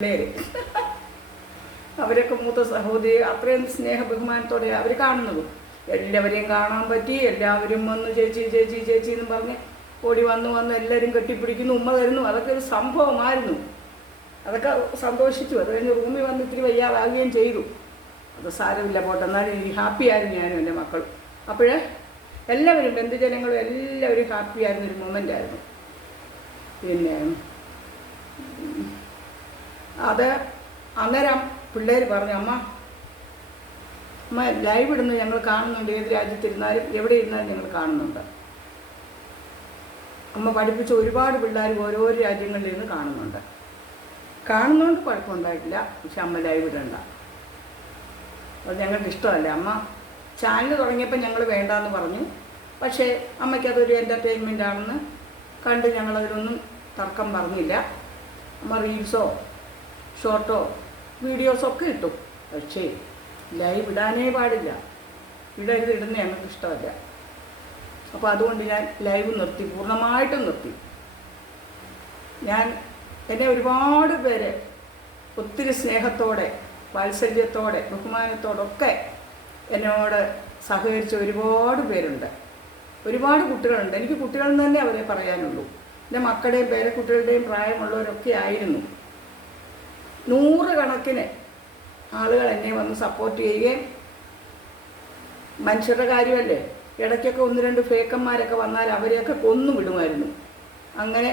പിള്ളേർ അവരൊക്കെ മൂത്ത സഹോദരി അത്രയും സ്നേഹ ബഹുമാനത്തോടെ അവർ കാണുന്നതും എല്ലാവരെയും കാണാൻ പറ്റി. എല്ലാവരും വന്ന് ചേച്ചി ചേച്ചി ചേച്ചി എന്ന് പറഞ്ഞ് ഓടി വന്ന് എല്ലാവരും കെട്ടിപ്പിടിക്കുന്നു, ഉമ്മ തരുന്നു. അതൊക്കെ ഒരു സംഭവമായിരുന്നു. അതൊക്കെ സന്തോഷിച്ചു. അത് കഴിഞ്ഞ് റൂമിൽ വന്ന് ഇത്തിരി വയ്യാതാകുകയും ചെയ്തു. അത് സാരമില്ല പോട്ടെ, എന്നാലും എനിക്ക് ഹാപ്പിയായിരുന്നു ഞാനും എൻ്റെ മക്കളും. അപ്പോഴേ എല്ലാവരും ബന്ധുജനങ്ങളും എല്ലാവരും ഹാപ്പിയായിരുന്നൊരു മൊമെൻ്റായിരുന്നു. പിന്നെ അത് അന്നേരം പിള്ളേർ പറഞ്ഞു, അമ്മ ലൈവ് ഇടുന്നത് ഞങ്ങൾ കാണുന്നുണ്ട്, ഏത് രാജ്യത്തിരുന്നാലും എവിടെ ഇരുന്നാലും ഞങ്ങൾ കാണുന്നുണ്ട്. അമ്മ പഠിപ്പിച്ച ഒരുപാട് പിള്ളേർ ഓരോരോ രാജ്യങ്ങളിൽ നിന്ന് കാണുന്നതുകൊണ്ട് കുഴപ്പമുണ്ടായിട്ടില്ല. പക്ഷെ അമ്മ ലൈവ് ഇടണ്ട, അത് ഞങ്ങൾക്ക് ഇഷ്ടമല്ല. അമ്മ ചാനൽ തുടങ്ങിയപ്പോൾ ഞങ്ങൾ വേണ്ടാന്ന് പറഞ്ഞു. പക്ഷേ അമ്മയ്ക്കതൊരു എൻ്റർടൈൻമെൻ്റ് ആണെന്ന് കണ്ട് ഞങ്ങളതിലൊന്നും തർക്കം പറഞ്ഞില്ല. അമ്മ റീൽസോ ഷോർട്ടോ വീഡിയോസോ ഒക്കെ ഇട്ടു. പക്ഷേ ലൈവ് ഇടാനേ പാടില്ല, ഇടരുത്, ഇടുന്ന ഞങ്ങൾക്ക് ഇഷ്ടമല്ല. അപ്പോൾ അതുകൊണ്ട് ഞാൻ ലൈവ് നിർത്തി, പൂർണ്ണമായിട്ടും നിർത്തി. എന്നെ ഒരുപാട് പേര് ഒത്തിരി സ്നേഹത്തോടെ വാത്സല്യത്തോടെ ബഹുമാനത്തോടൊക്കെ എന്നോട് സഹകരിച്ച ഒരുപാട് പേരുണ്ട്, ഒരുപാട് കുട്ടികളുണ്ട്. എനിക്ക് കുട്ടികളെന്ന് തന്നെ അവരെ പറയാനുള്ളൂ. എൻ്റെ മക്കളുടെയും പേരക്കുട്ടികളുടെയും പ്രായമുള്ളവരൊക്കെ ആയിരുന്നു. 100 കണക്കിന് ആളുകൾ എന്നെ വന്ന് സപ്പോർട്ട് ചെയ്യുകയും, മനുഷ്യരുടെ കാര്യമല്ലേ, ഇടയ്ക്കൊക്കെ 1-2 ഫേക്കന്മാരൊക്കെ വന്നാൽ അവരെയൊക്കെ കൊന്നു വിടുമായിരുന്നു. അങ്ങനെ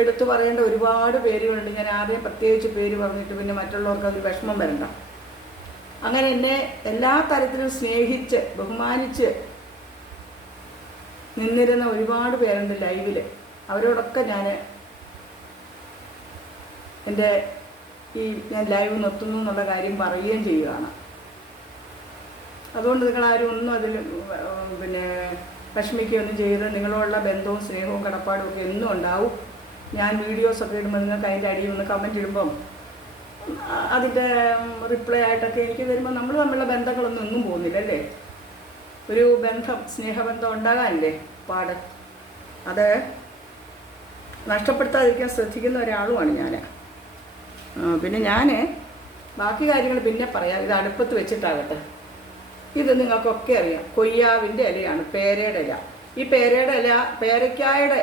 എടുത്തു പറയേണ്ട ഒരുപാട് പേരുകളുണ്ട്. ഞാൻ ആദ്യം പ്രത്യേകിച്ച് പേര് പറഞ്ഞിട്ട് പിന്നെ മറ്റുള്ളവർക്ക് അതിൽ വിഷമം വരണ്ട. അങ്ങനെ എന്നെ എല്ലാ തരത്തിലും സ്നേഹിച്ച് ബഹുമാനിച്ച് നിന്നിരുന്ന ഒരുപാട് പേരുണ്ട് ലൈവിൽ. അവരോടൊക്കെ ഞാൻ ഞാൻ ലൈവ് നിർത്തുന്നു എന്നുള്ള കാര്യം പറയുകയും ചെയ്യുകയാണ്. അതുകൊണ്ട് നിങ്ങളാരും ഒന്നും അതിൽ വിഷമിക്കുകയൊന്നും ചെയ്ത് നിങ്ങളോടുള്ള ബന്ധവും സ്നേഹവും കടപ്പാടും ഒക്കെ എന്നും ഉണ്ടാവും. ഞാൻ വീഡിയോസൊക്കെ ഇടുമ്പോൾ നിങ്ങൾക്ക് അതിൻ്റെ അടിയിൽ ഒന്ന് കമൻറ്റ് ഇടുമ്പം അതിൻ്റെ റിപ്ലൈ ആയിട്ടൊക്കെ എനിക്ക് വരുമ്പോൾ നമ്മൾ തമ്മിലുള്ള ബന്ധങ്ങളൊന്നും എങ്ങും പോകുന്നില്ലല്ലേ. ഒരു ബന്ധം, സ്നേഹബന്ധം ഉണ്ടാകാനല്ലേ പാട്. അത് നഷ്ടപ്പെടുത്താതിരിക്കാൻ ശ്രദ്ധിക്കുന്ന ഒരാളുമാണ് ഞാൻ. പിന്നെ ഞാൻ ബാക്കി കാര്യങ്ങൾ പിന്നെ പറയാം. ഇത് അടുപ്പത്ത് വെച്ചിട്ടാകട്ടെ. ഇത് നിങ്ങൾക്കൊക്കെ അറിയാം, കൊയ്യാവിൻ്റെ ഇലയാണ്, പേരയുടെ ഇല. ഈ പേരയുടെ ഇല, പേരയ്ക്കായുടെ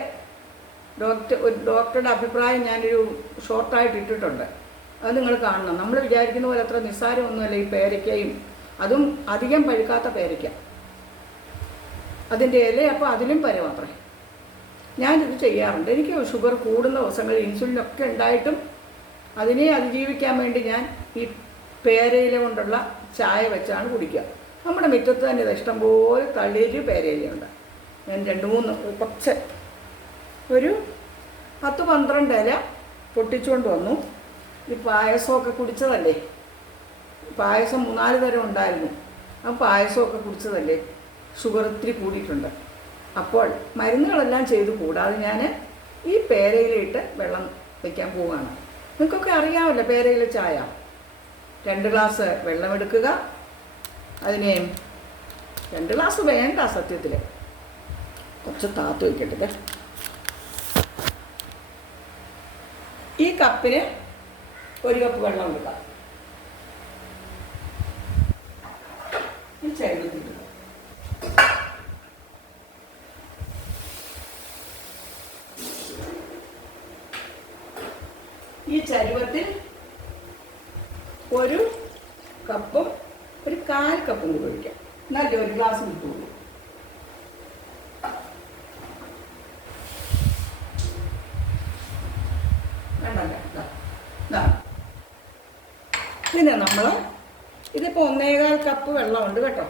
ഡോക്ടറുടെ അഭിപ്രായം ഞാനൊരു ഷോർട്ടായിട്ട് ഇട്ടിട്ടുണ്ട്. അത് നിങ്ങൾ കാണണം. നമ്മൾ വിചാരിക്കുന്ന പോലെ അത്ര നിസ്സാരമൊന്നുമല്ല ഈ പേരയ്ക്കയും. അതും അധികം പഴുക്കാത്ത പേരയ്ക്ക, അതിൻ്റെ ഇല അപ്പോൾ അതിലും പരമാത്രേ. ഞാനിത് ചെയ്യാറുണ്ട്. എനിക്ക് ഷുഗർ കൂടുന്ന ദിവസങ്ങളിൽ ഇൻസുലിനൊക്കെ ഉണ്ടായിട്ടും അതിനെ അതിജീവിക്കാൻ വേണ്ടി ഞാൻ ഈ പേരയില കൊണ്ടുള്ള ചായ വെച്ചാണ് കുടിക്കുക. നമ്മുടെ മുറ്റത്ത് തന്നെ ഇത് ഇഷ്ടംപോലെ തളിര് പേരയിലയുണ്ട്. ഞാൻ 2-3 കുറച്ച് ഒരു 10-12 ഇല പൊട്ടിച്ചുകൊണ്ട് വന്നു. ഈ പായസമൊക്കെ കുടിച്ചതല്ലേ, പായസം 3-4 തരം ഉണ്ടായിരുന്നു. ആ പായസമൊക്കെ കുടിച്ചതല്ലേ, ഷുഗർ ഇത്തിരി കൂടിയിട്ടുണ്ട്. അപ്പോൾ മരുന്നുകളെല്ലാം ചെയ്ത് കൂടാതെ ഞാൻ ഈ പേരയിലിട്ട് വെള്ളം വയ്ക്കാൻ പോവുകയാണ്. നിങ്ങൾക്കൊക്കെ അറിയാമല്ലോ പേരയില ചായ. 2 ഗ്ലാസ് വെള്ളമെടുക്കുക. അതിനെ 2 ഗ്ലാസ് വേണ്ട, സത്യത്തിൽ കുറച്ച് താത്ത് വയ്ക്കട്ടെ. ഈ കപ്പിന് 1 കപ്പ് വെള്ളം എടുക്കുക. ഈ ചരുവത്തിൽ ഈ ചരുവത്തിൽ 1 കപ്പും 1/4 കപ്പും കൂടി ഒഴിക്കാം. എന്നാലും 1 ഗ്ലാസ് കിട്ടുള്ളൂ. പിന്നെ നമ്മൾ ഇതിപ്പോൾ 1.25 കപ്പ് വെള്ളമുണ്ട് കേട്ടോ.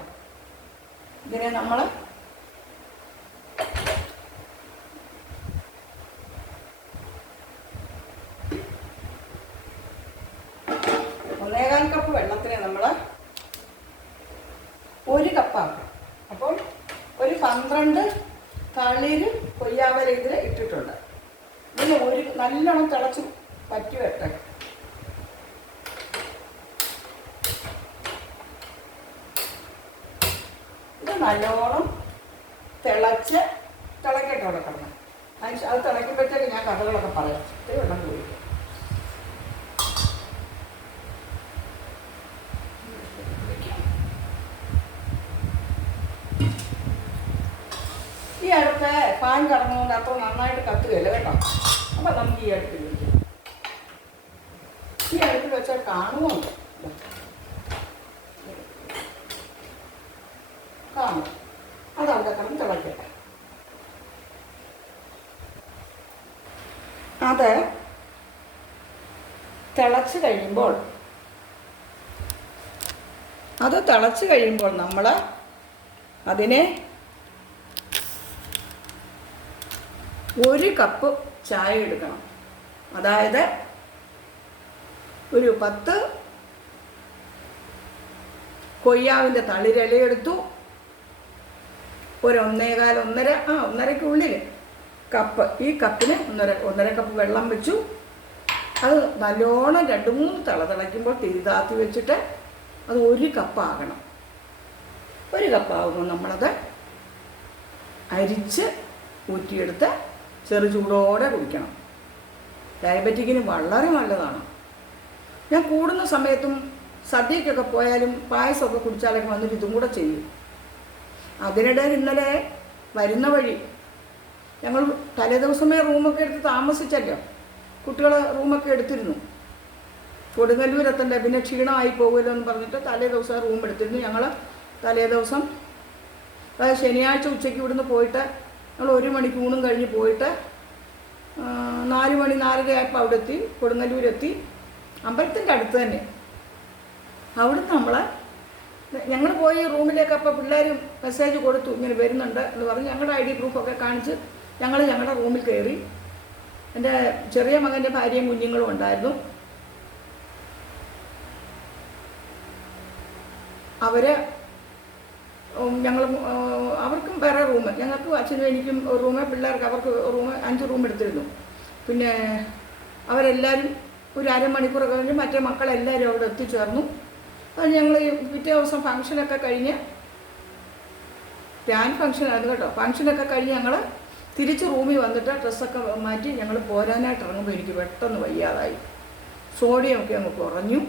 ഇതിനെ നമ്മൾ കപ്പ് വെള്ളത്തിനെ നമ്മൾ 1 കപ്പാക്കാം. അപ്പം ഒരു 12 തളിര് കൊയ്യാവര ഇതിൽ ഇട്ടിട്ടുണ്ട്. ഇതിന് നല്ലോണം തിളച്ച് പറ്റി വരട്ടെ. ഇത് നല്ലോണം തിളക്കട്ടെ അവിടെ കിടന്ന്. അത് തിളയ്ക്കുമ്പോഴത്തേക്ക് ഞാൻ കഥകളൊക്കെ പറയാം. ഇത്തിരി വെള്ളം കുടിക്കും. അടുപ്പ് പാൻ കടന്നുകൊണ്ട് അത്ര നന്നായിട്ട് കത്തുകയല്ല കേട്ടോ. അപ്പം നമുക്ക് ഈ അടുപ്പിൽ വയ്ക്കാം. ഈ അടുപ്പിൽ വെച്ചാൽ കാണുമോ? കാണും. അതവിടെ കിടന്ന് തിളക്കട്ടെ. അത് തിളച്ച് കഴിയുമ്പോൾ നമ്മൾ അതിനെ 1 കപ്പ് ചായ എടുക്കണം. അതായത് ഒരു 10 കൊയ്യാവിൻ്റെ തളിരിലയെടുത്തു. ഒരു 1.5-1.5 കപ്പ്. ഈ കപ്പിന് 1.5 കപ്പ് വെള്ളം വെച്ചു. അത് നല്ലോണം 2-3 തിളയ്ക്കുമ്പോൾ തിരിതാത്തി വെച്ചിട്ട് അത് 1 കപ്പാകണം. 1 കപ്പാകുമ്പോൾ നമ്മളത് അരിച്ച് ഊറ്റിയെടുത്ത് ചെറു ചൂടോടെ കുടിക്കണം. ഡയബറ്റിക്കിന് വളരെ നല്ലതാണ്. ഞാൻ കൂടുന്ന സമയത്തും സദ്യക്കൊക്കെ പോയാലും പായസമൊക്കെ കുടിച്ചാലൊക്കെ വന്നിട്ട് ഇതും കൂടെ ചെയ്യും. അതിനിടയിൽ ഇന്നലെ വരുന്ന വഴി ഞങ്ങൾ തലേദിവസമേ റൂമൊക്കെ എടുത്ത് താമസിച്ചല്ലോ. കുട്ടികൾ റൂമൊക്കെ എടുത്തിരുന്നു. കൊടുങ്ങല്ലൂരെത്തണ്ടേ, പിന്നെ ക്ഷീണമായി പോകുമല്ലോ എന്ന് പറഞ്ഞിട്ട് തലേദിവസം റൂം എടുത്തിരുന്നു. ഞങ്ങൾ തലേദിവസം ശനിയാഴ്ച ഉച്ചയ്ക്ക് ഇവിടുന്ന് പോയിട്ട് ഞങ്ങൾ 1 മണിക്ക് ഊണും കഴിഞ്ഞ് പോയിട്ട് 4 മണി 4:30 ആയപ്പോൾ അവിടെ എത്തി. കൊടുങ്ങല്ലൂരെത്തി. അമ്പലത്തിൻ്റെ അടുത്ത് തന്നെ. അവിടുന്ന് ഞങ്ങൾ പോയി റൂമിലേക്ക്. അപ്പോൾ പിള്ളേർ മെസ്സേജ് കൊടുത്തു, ഇങ്ങനെ വരുന്നുണ്ട് എന്ന് പറഞ്ഞ്. ഞങ്ങളുടെ ID പ്രൂഫൊക്കെ കാണിച്ച് ഞങ്ങളുടെ റൂമിൽ കയറി. എൻ്റെ ചെറിയ മകൻ്റെ ഭാര്യയും കുഞ്ഞുങ്ങളും ഉണ്ടായിരുന്നു. അവർക്കും വേറെ റൂം, ഞങ്ങൾക്ക് അച്ഛനും എനിക്കും ഒരു റൂമ്, പിള്ളേർക്ക് അവർക്ക് റൂം, 5 റൂം എടുത്തിരുന്നു. പിന്നെ അവരെല്ലാവരും ഒരു അരമണിക്കൂർ കഴിഞ്ഞ് മറ്റേ മക്കളെല്ലാവരും അവിടെ എത്തിച്ചേർന്നു. അത് ഞങ്ങൾ പിറ്റേ ദിവസം ഫംഗ്ഷനൊക്കെ കഴിഞ്ഞ്, ഗ്രാൻഡ് ഫംഗ്ഷനായിരുന്നു കേട്ടോ. ഫംഗ്ഷനൊക്കെ കഴിഞ്ഞ് ഞങ്ങൾ തിരിച്ച് റൂമിൽ വന്നിട്ട് ഡ്രസ്സൊക്കെ മാറ്റി ഞങ്ങൾ പോരാനായിട്ട് ഇറങ്ങുമ്പോൾ എനിക്ക് പെട്ടെന്ന് വയ്യാതായി. സോഡിയമൊക്കെ അങ്ങ് കുറഞ്ഞു.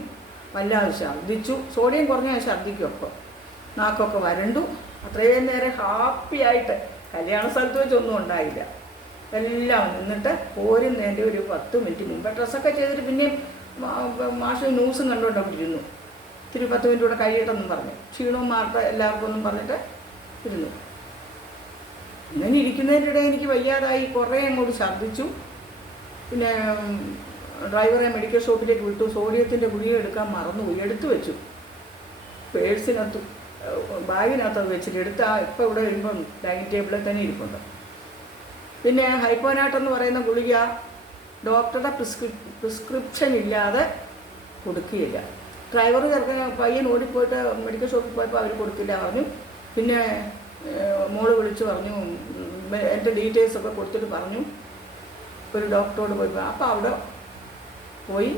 വല്ലാതെ ഛർദ്ദിച്ചു. സോഡിയം കുറഞ്ഞാൽ ഛർദ്ദിക്കും. അപ്പോൾ നാക്കൊക്കെ വരണ്ടു. അത്രയും നേരം ഹാപ്പിയായിട്ട് കല്യാണ സ്ഥലത്ത് വെച്ചൊന്നും ഉണ്ടായില്ല. എല്ലാം നിന്നിട്ട് പോരുന്നതിൻ്റെ ഒരു 10 മിനിറ്റ് മുമ്പ് ഡ്രസ്സൊക്കെ ചെയ്തിട്ട് പിന്നെയും മാഷ് ന്യൂസും കണ്ടുകൊണ്ടൊക്കെ ഇരുന്നു. ഇത്തിരി 10 മിനിറ്റ് കൂടെ കഴിയട്ടെന്നും പറഞ്ഞു. ക്ഷീണവും മാറട്ടെ എല്ലാവർക്കും ഒന്നും പറഞ്ഞിട്ട് ഇരുന്നു. അങ്ങനെ ഇരിക്കുന്നതിൻ്റെ ഇടയിൽ എനിക്ക് വയ്യാതായി. കുറേ അങ്ങോട്ട് ഛർദ്ദിച്ചു. പിന്നെ ഡ്രൈവറെ മെഡിക്കൽ ഷോപ്പിലേക്ക് വിട്ടു. സോഡിയത്തിൻ്റെ ഗുളിക എടുക്കാൻ മറന്നുപോയി. എടുത്തു വെച്ചു പേഴ്സിനകത്ത്, ബാഗിനകത്ത് അത് വെച്ചിട്ട് ഇപ്പോൾ ഇവിടെ വരുമ്പം ഡൈനിങ് ടേബിളിൽ തന്നെ ഇരിപ്പുണ്ട്. പിന്നെ ഹൈപ്പോനാട്ടെന്ന് പറയുന്ന ഗുളിക ഡോക്ടറുടെ പ്രിസ്ക്രിപ്ഷൻ ഇല്ലാതെ കൊടുക്കുകയില്ല. ഡ്രൈവർ ചെറുക്കൻ പയ്യൻ ഓടിപ്പോയിട്ട് മെഡിക്കൽ ഷോപ്പിൽ പോയപ്പോൾ അവർ കൊടുത്തില്ല പറഞ്ഞു. പിന്നെ മോള് വിളിച്ച് പറഞ്ഞു, എൻ്റെ ഡീറ്റെയിൽസൊക്കെ കൊടുത്തിട്ട് പറഞ്ഞു ഒരു ഡോക്ടറോട് പോയി. അപ്പോൾ അവിടെ പോയി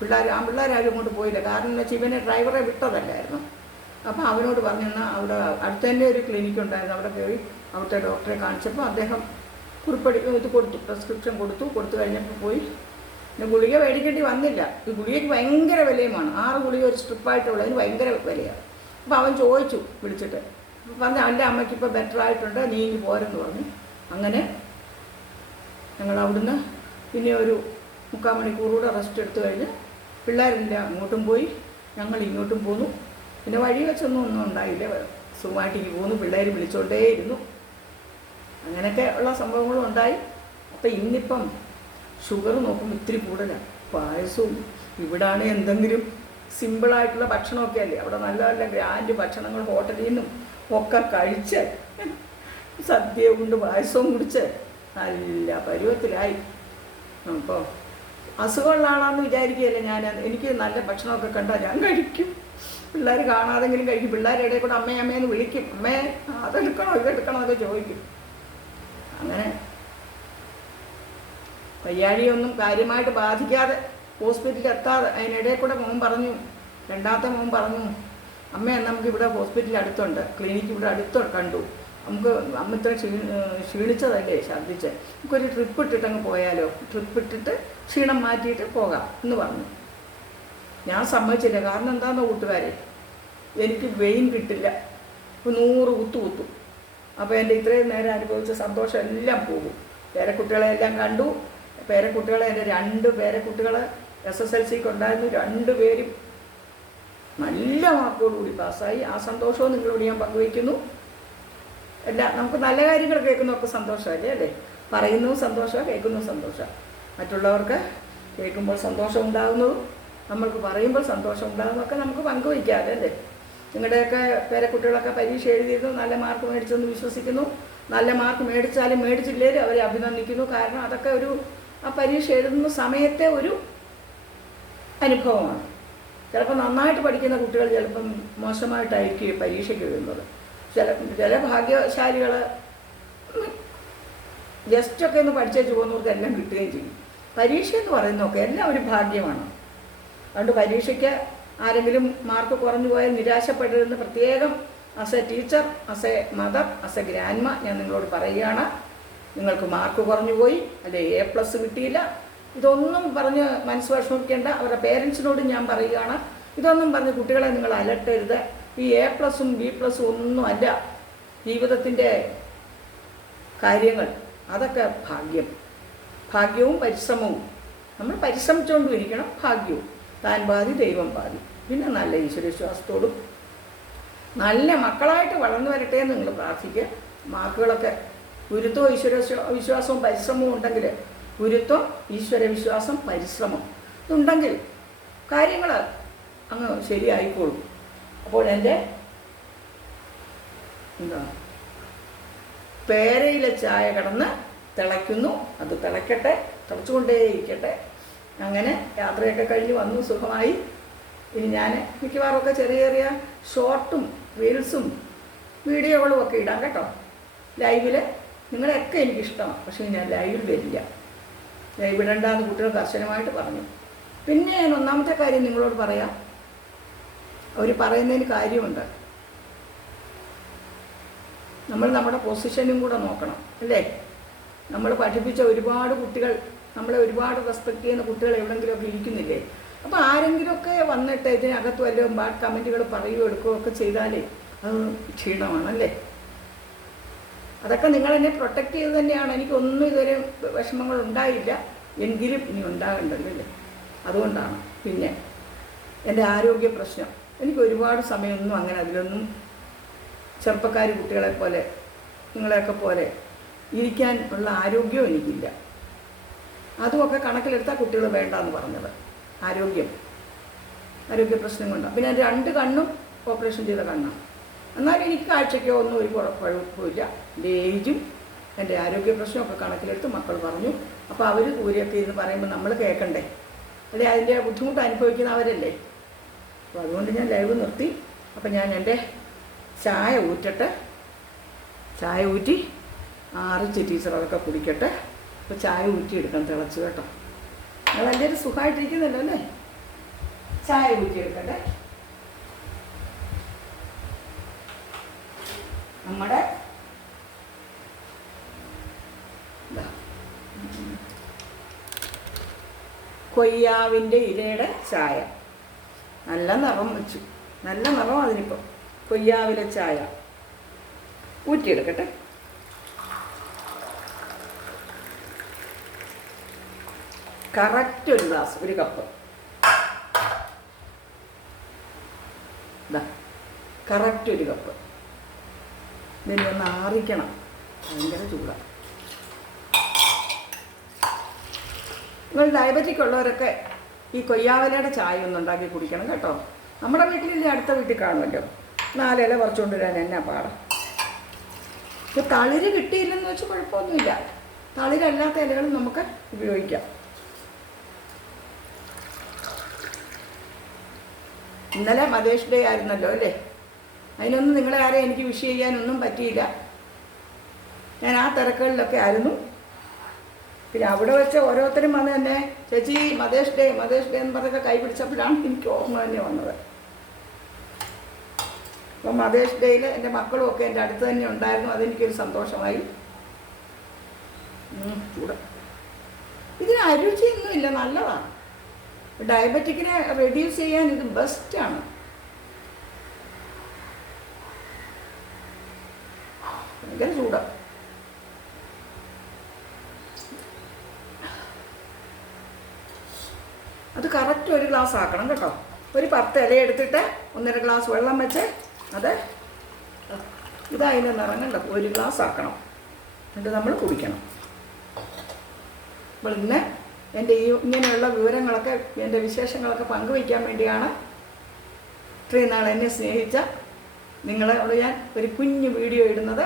പിള്ളേരാരും കൊണ്ട് പോയില്ല. കാരണം എന്ന് വെച്ചാൽ ഇവനെ ഡ്രൈവറെ വിട്ടതല്ലായിരുന്നു. അപ്പോൾ അവനോട് പറഞ്ഞു, എന്നാൽ അവിടെ അടുത്ത് തന്നെ ഒരു ക്ലിനിക്ക് ഉണ്ടായിരുന്നു. അവിടെ കയറി അവിടുത്തെ ഡോക്ടറെ കാണിച്ചപ്പോൾ അദ്ദേഹം ഇത് കൊടുത്തു, പ്രിസ്ക്രിപ്ഷൻ കൊടുത്തു കഴിഞ്ഞപ്പോൾ പോയി. പിന്നെ ഗുളിക മേടിക്കേണ്ടി വന്നില്ല. ഈ ഗുളികയ്ക്ക് ഭയങ്കര വിലയുമാണ്. 6 ഗുളിക ഒരു സ്ട്രിപ്പായിട്ടുള്ളതിന് ഭയങ്കര വിലയാണ്. അപ്പോൾ അവൻ ചോദിച്ചു വിളിച്ചിട്ട്, പറഞ്ഞു അവൻ്റെ അമ്മയ്ക്ക് ഇപ്പോൾ ബെറ്റർ ആയിട്ടുണ്ട്, നീ ഇനി പോരെന്ന് പറഞ്ഞു. അങ്ങനെ ഞങ്ങൾ അവിടുന്ന് പിന്നെ ഒരു 3/4 മണിക്കൂർ കൂടെ റെസ്റ്റ് എടുത്തു കഴിഞ്ഞ് പിള്ളേരെല്ലാം അങ്ങോട്ടും പോയി, ഞങ്ങൾ ഇങ്ങോട്ടും പോന്നു. പിന്നെ വഴി വെച്ചൊന്നും ഉണ്ടായില്ല. സുഖമായിട്ടിക്ക് പോന്നു. പിള്ളേർ വിളിച്ചുകൊണ്ടേയിരുന്നു. അങ്ങനെയൊക്കെ ഉള്ള സംഭവങ്ങളും ഉണ്ടായി. അപ്പം ഇന്നിപ്പം ഷുഗർ നോക്കുമ്പോൾ ഇത്തിരി കൂടുതലാണ്. പായസവും ഇവിടാണ് എന്തെങ്കിലും സിമ്പിളായിട്ടുള്ള ഭക്ഷണമൊക്കെ അല്ലേ. അവിടെ നല്ല നല്ല ഗ്രാൻഡ് ഭക്ഷണങ്ങൾ ഹോട്ടലിൽ നിന്നും ഒക്കെ കഴിച്ച് സദ്യ കൊണ്ട് പായസവും കുടിച്ച് നല്ല പരുവത്തിലായി. അപ്പോൾ അസുഖമുള്ള ആളാണെന്ന് വിചാരിക്കുകയല്ലേ ഞാൻ. എനിക്ക് നല്ല ഭക്ഷണമൊക്കെ കണ്ടാൽ ഞാൻ കഴിക്കും. പിള്ളേർ കാണാതെങ്കിലും കഴിക്കും. പിള്ളേരുടെ ഇടയിൽ കൂടെ അമ്മയെന്ന് വിളിക്കും. അമ്മേ അതെടുക്കണോ ഇതെടുക്കണോ എന്നൊക്കെ ചോദിക്കും. അങ്ങനെ വയ്യാഴിയൊന്നും കാര്യമായിട്ട് ബാധിക്കാതെ ഹോസ്പിറ്റലിൽ എത്താതെ അതിനിടയിൽ കൂടെ രണ്ടാമത്തെ മോൻ പറഞ്ഞു, അമ്മ നമുക്കിവിടെ ഹോസ്പിറ്റലിൽ അടുത്തുണ്ട്, ക്ലിനിക്ക് ഇവിടെ കണ്ടു, നമുക്ക് അമ്മ ഇത്ര ക്ഷീണിച്ചതല്ലേ ഛർദ്ദിച്ച്, നമുക്കൊരു ട്രിപ്പ് ഇട്ടിട്ടങ്ങ് പോയാലോ, ട്രിപ്പ് ഇട്ടിട്ട് ക്ഷീണം മാറ്റിയിട്ട് പോകാം എന്ന് പറഞ്ഞു. ഞാൻ സമ്മതിച്ചില്ല. കാരണം എന്താണെന്നോ കൂട്ടുകാരെ, എനിക്ക് വെയിൻ കിട്ടില്ല. 100 കുത്തു അപ്പോൾ എൻ്റെ ഇത്രയും നേരം അനുഭവിച്ച സന്തോഷം എല്ലാം പോകും. പേരക്കുട്ടികളെല്ലാം കണ്ടു. പേരക്കുട്ടികളെ എൻ്റെ 2 പേരക്കുട്ടികൾ SSLCക്ക് ഉണ്ടായിരുന്നു. 2 പേരും നല്ല മാർക്കോടുകൂടി പാസ്സായി. ആ സന്തോഷവും നിങ്ങളോട് ഞാൻ പങ്കുവയ്ക്കുന്നു. എല്ലാം നമുക്ക് നല്ല കാര്യങ്ങൾ കേൾക്കുന്നതൊക്കെ സന്തോഷമല്ലേ അല്ലേ? പറയുന്നതും സന്തോഷമാണ്, കേൾക്കുന്നതും സന്തോഷമാണ്. മറ്റുള്ളവർക്ക് കേൾക്കുമ്പോൾ സന്തോഷം ഉണ്ടാകുന്നതും നമ്മൾക്ക് പറയുമ്പോൾ സന്തോഷം ഉണ്ടാകുന്നതൊക്കെ നമുക്ക് പങ്കുവയ്ക്കാതെ അല്ലേ? നിങ്ങളുടെയൊക്കെ പേരക്കുട്ടികളൊക്കെ പരീക്ഷ എഴുതിയിരുന്നു, നല്ല മാർക്ക് മേടിച്ചെന്ന് വിശ്വസിക്കുന്നു. നല്ല മാർക്ക് മേടിച്ചാലും മേടിച്ചില്ലേലും അവരെ അഭിനന്ദിക്കുന്നു. കാരണം അതൊക്കെ ആ പരീക്ഷ എഴുതുന്ന സമയത്തെ ഒരു അനുഭവമാണ്. ചിലപ്പോൾ നന്നായിട്ട് പഠിക്കുന്ന കുട്ടികൾ ചിലപ്പം മോശമായിട്ടായിരിക്കും പരീക്ഷയ്ക്ക് എഴുതുന്നത്. ചില ഭാഗ്യശാലികൾ ജസ്റ്റൊക്കെ ഒന്ന് പഠിച്ചേച്ച് പോകുന്നവർക്ക് എല്ലാം കിട്ടുകയും ചെയ്യും. പരീക്ഷ എന്ന് പറയുന്നതൊക്കെ എല്ലാം ഒരു ഭാഗ്യമാണ്. അതുകൊണ്ട് പരീക്ഷയ്ക്ക് ആരെങ്കിലും മാർക്ക് കുറഞ്ഞു പോയാൽ നിരാശപ്പെടരുതെന്ന് പ്രത്യേകം as A teacher, as A mother, as A grandma ഞാൻ നിങ്ങളോട് പറയുകയാണ്. നിങ്ങൾക്ക് മാർക്ക് കുറഞ്ഞു പോയി, അല്ലെ A+ കിട്ടിയില്ല, ഇതൊന്നും പറഞ്ഞ് മനസ്സ് വിഷമിക്കേണ്ട. അവരുടെ പേരൻസിനോട് ഞാൻ പറയുകയാണ്, ഇതൊന്നും പറഞ്ഞ് കുട്ടികളെ നിങ്ങൾ അലട്ടരുത്. ഈ A+ഉം B+ ഒന്നും അല്ല ജീവിതത്തിൻ്റെ കാര്യങ്ങൾ. അതൊക്കെ ഭാഗ്യവും പരിശ്രമവും. നമ്മൾ പരിശ്രമിച്ചുകൊണ്ടും ഇരിക്കണം. ഭാഗ്യവും താൻ പാതി ദൈവം പാതി. പിന്നെ നല്ല ഈശ്വരവിശ്വാസത്തോടും നല്ല മക്കളായിട്ട് വളർന്നു വരട്ടെ എന്ന് നിങ്ങൾ പ്രാർത്ഥിക്കുക. മാർക്കുകളൊക്കെ ഗുരുത്വം, വിശ്വാസവും പരിശ്രമവും ഉണ്ടെങ്കിൽ, ഗുരുത്വം, ഈശ്വരവിശ്വാസം, പരിശ്രമം ഇതുണ്ടെങ്കിൽ കാര്യങ്ങൾ അങ്ങ് ശരിയായിക്കോളും. അപ്പോൾ എൻ്റെ പേരയിലെ ചായ കിടന്ന് തിളയ്ക്കുന്നു. അത് തിളയ്ക്കട്ടെ, തിളച്ചുകൊണ്ടേയിരിക്കട്ടെ. അങ്ങനെ യാത്രയൊക്കെ കഴിഞ്ഞ് വന്നു സുഖമായി. ഇനി ഞാൻ മിക്കവാറുമൊക്കെ ചെറിയ ചെറിയ ഷോർട്ടും റീൽസും വീഡിയോകളും ഒക്കെ ഇടാം കേട്ടോ. ലൈവിൽ നിങ്ങളെയൊക്കെ എനിക്കിഷ്ടമാണ്. പക്ഷേ ഞാൻ ലൈവിൽ വരില്ല. ലൈവ് ഇടണ്ടെന്ന് കുട്ടികൾ കർശനമായിട്ട് പറഞ്ഞു. പിന്നെ ഞാൻ ഒന്നാമത്തെ കാര്യം നിങ്ങളോട് പറയാം. അവർ പറയുന്നതിന് കാര്യമുണ്ട്. നമ്മൾ നമ്മുടെ പൊസിഷനും കൂടെ നോക്കണം അല്ലേ? നമ്മൾ പഠിപ്പിച്ച ഒരുപാട് കുട്ടികൾ, നമ്മളെ ഒരുപാട് റെസ്പെക്റ്റ് ചെയ്യുന്ന കുട്ടികൾ എവിടെയെങ്കിലുമൊക്കെ ഇരിക്കുന്നില്ലേ? അപ്പോൾ ആരെങ്കിലുമൊക്കെ വന്നിട്ട് ഇതിനകത്ത് വല്ലതും ബാഡ് കമൻറ്റുകൾ പറയുകയോ എടുക്കുകയോ ഒക്കെ ചെയ്താലേ അത് ക്ഷീണമാണല്ലേ? അതൊക്കെ നിങ്ങളെന്നെ പ്രൊട്ടക്റ്റ് ചെയ്ത് തന്നെയാണ്. എനിക്കൊന്നും ഇതുവരെ വിഷമങ്ങൾ ഉണ്ടായില്ല, എങ്കിലും ഇനി ഉണ്ടാകണ്ടല്ലോ അല്ലേ? അതുകൊണ്ടാണ്. പിന്നെ എൻ്റെ ആരോഗ്യ പ്രശ്നം, എനിക്ക് ഒരുപാട് സമയമൊന്നും അങ്ങനെ അതിലൊന്നും ചെറുപ്പക്കാർ കുട്ടികളെ പോലെ നിങ്ങളെയൊക്കെ പോലെ ഇരിക്കാൻ ഉള്ള ആരോഗ്യവും എനിക്കില്ല. അതുമൊക്കെ കണക്കിലെടുത്താൽ കുട്ടികൾ വേണ്ടെന്ന് പറഞ്ഞത്. ആരോഗ്യ പ്രശ്നം കൊണ്ടാണ്. പിന്നെ 2 കണ്ണും ഓപ്പറേഷൻ ചെയ്ത കണ്ണാണ്. എന്നാലും എനിക്ക് കാഴ്ചയ്ക്കോ ഒന്നും ഒരു കുഴപ്പമില്ല. എൻ്റെ ഏജും എൻ്റെ ആരോഗ്യ പ്രശ്നമൊക്കെ കണക്കിലെടുത്ത് മക്കൾ പറഞ്ഞു. അപ്പോൾ അവർ ദൂരെയൊക്കെ ഇരുന്ന് പറയുമ്പോൾ നമ്മൾ കേൾക്കണ്ടേ അല്ലേ? അതിൻ്റെ ബുദ്ധിമുട്ട് അനുഭവിക്കുന്നവരല്ലേ? അപ്പോൾ അതുകൊണ്ട് ഞാൻ ലൈവ് നിർത്തി. അപ്പോൾ ഞാൻ എൻ്റെ ചായ ഊറ്റട്ടെ. ചായ ഊറ്റി ആറിച്ച് ടീച്ചർ അതൊക്കെ കുടിക്കട്ടെ. അപ്പോൾ ചായ ഊറ്റിയെടുക്കാൻ തിളച്ച് കേട്ടോ. അത് വലിയൊരു സുഖമായിട്ടിരിക്കുന്നല്ലോ അല്ലേ? ചായ ഊറ്റിയെടുക്കട്ടെ. നമ്മുടെ കൊയ്യാവിൻ്റെ ഇലയുടെ ചായ. നല്ല നിറം വെച്ചു, നല്ല നിറം അതിനിപ്പോൾ. കൊയ്യാവിലെ ചായ ഊറ്റിയെടുക്കട്ടെ. കറക്റ്റ് ഒരു ഗ്ലാസ്, 1 കപ്പ്. ഇതാ കറക്റ്റ് 1 കപ്പ്. ഇതിനെ ഒന്ന് ആറിക്കണം, ഭയങ്കര ചൂടാണ്. നിങ്ങൾ ഡയബറ്റിക് ഉള്ളവരൊക്കെ ഈ കൊയ്യാവലയുടെ ചായ ഒന്ന് ഉണ്ടാക്കി കുടിക്കണം കേട്ടോ. നമ്മുടെ വീട്ടിലില്ലേ, അടുത്ത വീട്ടിൽ കാണുമല്ലോ. 4 ഇല പറിച്ചുകൊണ്ട് വരാൻ എന്നാ പാടാം. ഇപ്പോൾ തളിര് കിട്ടിയില്ലെന്ന് വെച്ച് കുഴപ്പമൊന്നുമില്ല. തളിരല്ലാത്ത ഇലകളും നമുക്ക് ഉപയോഗിക്കാം. ഇന്നലെ മദേഴ്സ് ഡേ ആയിരുന്നല്ലോ അല്ലേ? അതിനൊന്നും നിങ്ങളെ ആരെയും എനിക്ക് വിഷ് ചെയ്യാനൊന്നും പറ്റിയില്ല. ഞാൻ ആ തിരക്കുകളിലൊക്കെ ആയിരുന്നു. പിന്നെ അവിടെ വെച്ച് ഓരോരുത്തരും വന്ന് തന്നെ ചേച്ചി മദേഴ്സ് ഡേ എന്ന് പറഞ്ഞൊക്കെ കൈ പിടിച്ചപ്പോഴാണ് എനിക്ക് ഓർമ്മ തന്നെ വന്നത്. അപ്പം മദേഴ്സ് ഡേയിൽ എൻ്റെ മക്കളും ഒക്കെ എൻ്റെ അടുത്ത് തന്നെ ഉണ്ടായിരുന്നു. അതെനിക്കൊരു സന്തോഷമായി. ചൂട് ഇതിന് അരുചിയൊന്നുമില്ല, നല്ലതാണ്. ഡയബറ്റിക്കിനെ റെഡ്യൂസ് ചെയ്യാൻ ഇത് ബെസ്റ്റാണ്. ഭയങ്കര ചൂട്. അത് കറക്റ്റ് 1 ഗ്ലാസ് ആക്കണം കേട്ടോ. ഒരു 10 ഇല എടുത്തിട്ട് 1.5 ഗ്ലാസ് വെള്ളം വെച്ച് അത് ഇതതിൻ്റെ നിറങ്ങണ്ട 1 ഗ്ലാസ് ആക്കണം. എന്നിട്ട് നമ്മൾ കുടിക്കണം. അപ്പോൾ ഇന്ന് എൻ്റെ ഇങ്ങനെയുള്ള വിവരങ്ങളൊക്കെ, എൻ്റെ വിശേഷങ്ങളൊക്കെ പങ്കുവയ്ക്കാൻ വേണ്ടിയാണ് ഇത്രയും നാൾ എന്നെ സ്നേഹിച്ച നിങ്ങളോട് ഞാൻ ഒരു കുഞ്ഞു വീഡിയോ ഇടുന്നത്.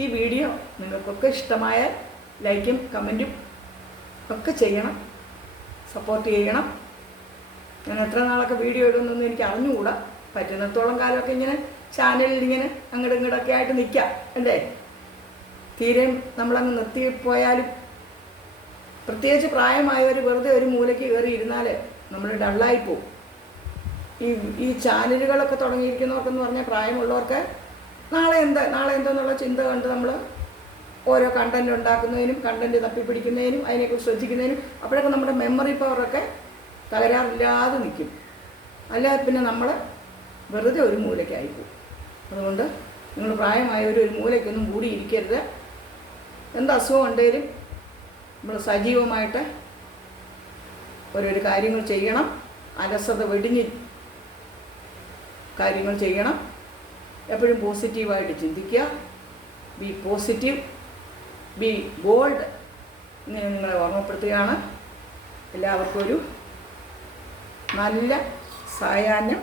ഈ വീഡിയോ നിങ്ങൾക്കൊക്കെ ഇഷ്ടമായാൽ ലൈക്കും കമൻറ്റും ഒക്കെ ചെയ്യണം, സപ്പോർട്ട് ചെയ്യണം. ഞാൻ എത്ര നാളൊക്കെ വീഡിയോ ഇടുന്നൊന്നും എനിക്ക് അറിഞ്ഞുകൂടാ. പറ്റുന്നിടത്തോളം കാലമൊക്കെ ഇങ്ങനെ ചാനലിൽ ഇങ്ങനെ അങ്ങോട്ടും ഇങ്ങോട്ടൊക്കെ ആയിട്ട് നിൽക്കാം അല്ലേ. തീരെയും നമ്മളങ്ങ് നിർത്തിപ്പോയാലും, പ്രത്യേകിച്ച് പ്രായമായവർ വെറുതെ ഒരു മൂലയ്ക്ക് കയറി ഇരുന്നാൽ നമ്മൾ ഡള്ളായിപ്പോവും. ഈ ചാനലുകളൊക്കെ തുടങ്ങിയിരിക്കുന്നവർക്കെന്ന് പറഞ്ഞാൽ പ്രായമുള്ളവർക്ക് നാളെ എന്തെന്നുള്ള ചിന്ത കണ്ട് നമ്മൾ ഓരോ കണ്ടൻറ്റ് ഉണ്ടാക്കുന്നതിനും കണ്ടൻറ്റ് തപ്പിപ്പിടിക്കുന്നതിനും അതിനെക്കുറിച്ച് ശ്രദ്ധിക്കുന്നതിനും അപ്പോഴൊക്കെ നമ്മുടെ മെമ്മറി പവറൊക്കെ തകരാറില്ലാതെ നിൽക്കും. അല്ലാതെ പിന്നെ നമ്മൾ വെറുതെ ഒരു മൂലയ്ക്കായിപ്പോവും. അതുകൊണ്ട് നിങ്ങൾ പ്രായമായവർ ഒരു മൂലയ്ക്കൊന്നും കൂടിയിരിക്കരുത്. എന്ത് അസുഖം ഉണ്ടെങ്കിലും നമ്മൾ സജീവമായിട്ട് ഓരോരോ കാര്യങ്ങൾ ചെയ്യണം. അലസത വെടിഞ്ഞ് കാര്യങ്ങൾ ചെയ്യണം. എപ്പോഴും പോസിറ്റീവായിട്ട് ചിന്തിക്കുക. ബി പോസിറ്റീവ്, ബി ബോൾഡ് എന്ന് നിങ്ങളെ ഓർമ്മപ്പെടുത്തുകയാണ്. എല്ലാവർക്കും ഒരു നല്ല സായാഹ്നം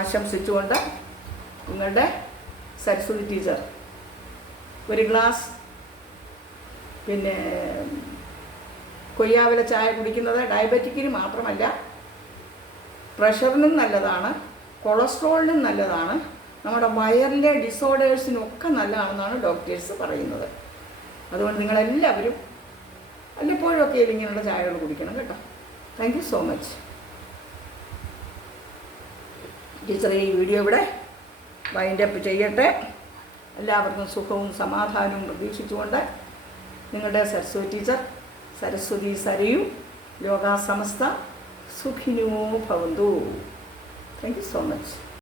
ആശംസിച്ചുകൊണ്ട് നിങ്ങളുടെ സരസ്വതി ടീച്ചർ. 1 ഗ്ലാസ് പിന്നെ കൊയ്യാവില ചായ കുടിക്കുന്നത് ഡയബറ്റിക്കിന് മാത്രമല്ല, പ്രഷറിനും നല്ലതാണ്, കൊളസ്ട്രോളിനും നല്ലതാണ്, നമ്മുടെ വയറിലെ ഡിസോർഡേഴ്സിനൊക്കെ നല്ലതാണെന്നാണ് ഡോക്ടേഴ്സ് പറയുന്നത്. അതുകൊണ്ട് നിങ്ങളെല്ലാവരും വല്ലപ്പോഴൊക്കെ ഇങ്ങനെയുള്ള ചായകൾ കുടിക്കണം കേട്ടോ. Thank you so much. Teacher ഈ വീഡിയോ ഇവിടെ വൈൻഡപ്പ് ചെയ്യട്ടെ. എല്ലാവർക്കും സുഖവും സമാധാനവും പ്രതീക്ഷിച്ചുകൊണ്ട് നിങ്ങളുടെ സരസ്വതി ടീച്ചർ, സരസ്വതി സരയു. ലോകാ സമസ്ത സുഖിനോ ഭവന്തു. Thank you so much.